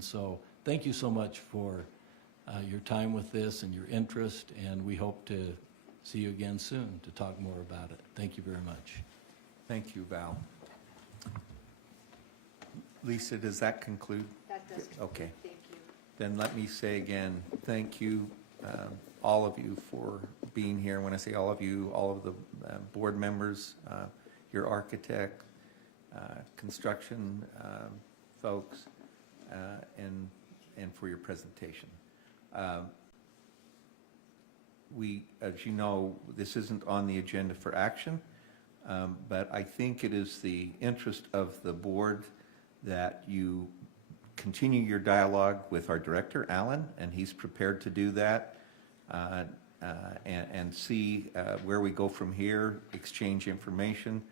And so thank you so much for your time with this and your interest, and we hope to see you again soon to talk more about it. Thank you very much. Thank you, Val. Lisa, does that conclude? That does. Okay. Thank you. Then let me say again, thank you, all of you, for being here. When I say all of you, all of the board members, your architect, construction folks, and for your presentation. We, as you know, this isn't on the agenda for action, but I think it is the interest of the board that you continue your dialogue with our director, Alan, and he's prepared to do that, and see where we go from here, exchange information,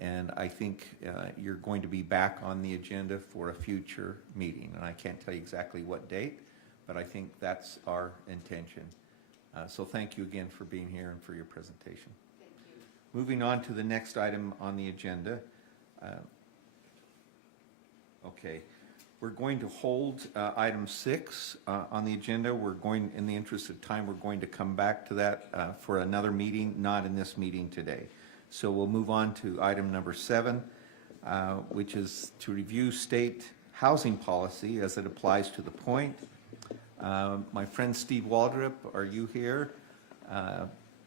and I think you're going to be back on the agenda for a future meeting, and I can't tell you exactly what date, but I think that's our intention. So thank you again for being here and for your presentation. Thank you. Moving on to the next item on the agenda. Okay, we're going to hold item 6 on the agenda. We're going, in the interest of time, we're going to come back to that for another meeting, not in this meeting today. So we'll move on to item number 7, which is to review state housing policy as it applies to the point. My friend Steve Waldrop, are you here?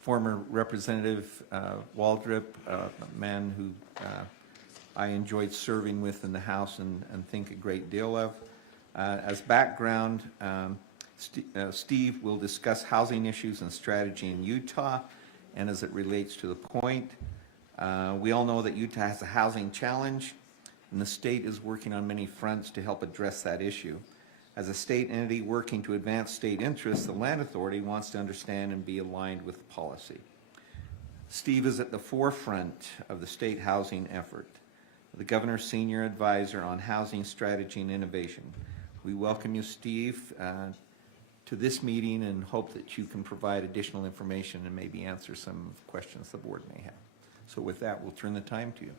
Former Representative Waldrop, a man who I enjoyed serving with in the House and think a great deal of. As background, Steve will discuss housing issues and strategy in Utah and as it relates to the point. We all know that Utah has a housing challenge, and the state is working on many fronts to help address that issue. As a state entity working to advance state interests, the Land Authority wants to understand and be aligned with policy. Steve is at the forefront of the state housing effort, the Governor's Senior Advisor on Housing Strategy and Innovation. We welcome you, Steve, to this meeting and hope that you can provide additional information and maybe answer some questions the board may have. So with that, we'll turn the time to you.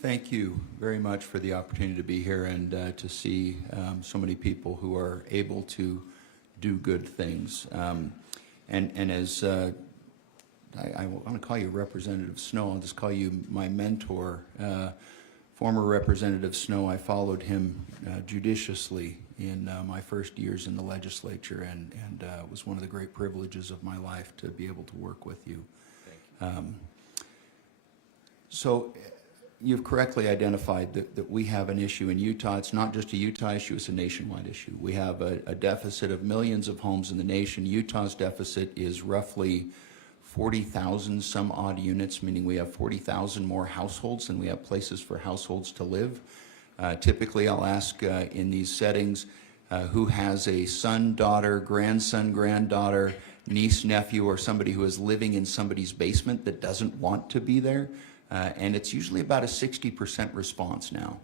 Thank you very much for the opportunity to be here and to see so many people who are able to do good things. And as I want to call you Representative Snow, I'll just call you my mentor. Former Representative Snow, I followed him judiciously in my first years in the legislature, and it was one of the great privileges of my life to be able to work with you. Thank you. So you've correctly identified that we have an issue in Utah. It's not just a Utah issue, it's a nationwide issue. We have a deficit of millions of homes in the nation. Utah's deficit is roughly 40,000 some odd units, meaning we have 40,000 more households than we have places for households to live. Typically, I'll ask in these settings who has a son, daughter, grandson, granddaughter, niece, nephew, or somebody who is living in somebody's basement that doesn't want to be there. And it's usually about a 60% response now.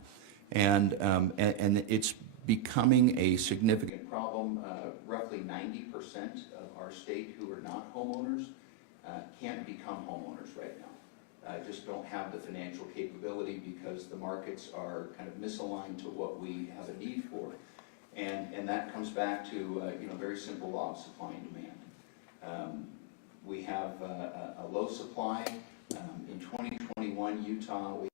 And it's becoming a significant problem. Roughly 90% of our state who are not homeowners can't become homeowners right now. Just don't have the financial capability because the markets are kind of misaligned to what we have a need for. And that comes back to very simple law of supply and demand. We have a low supply. In 2021, Utah, we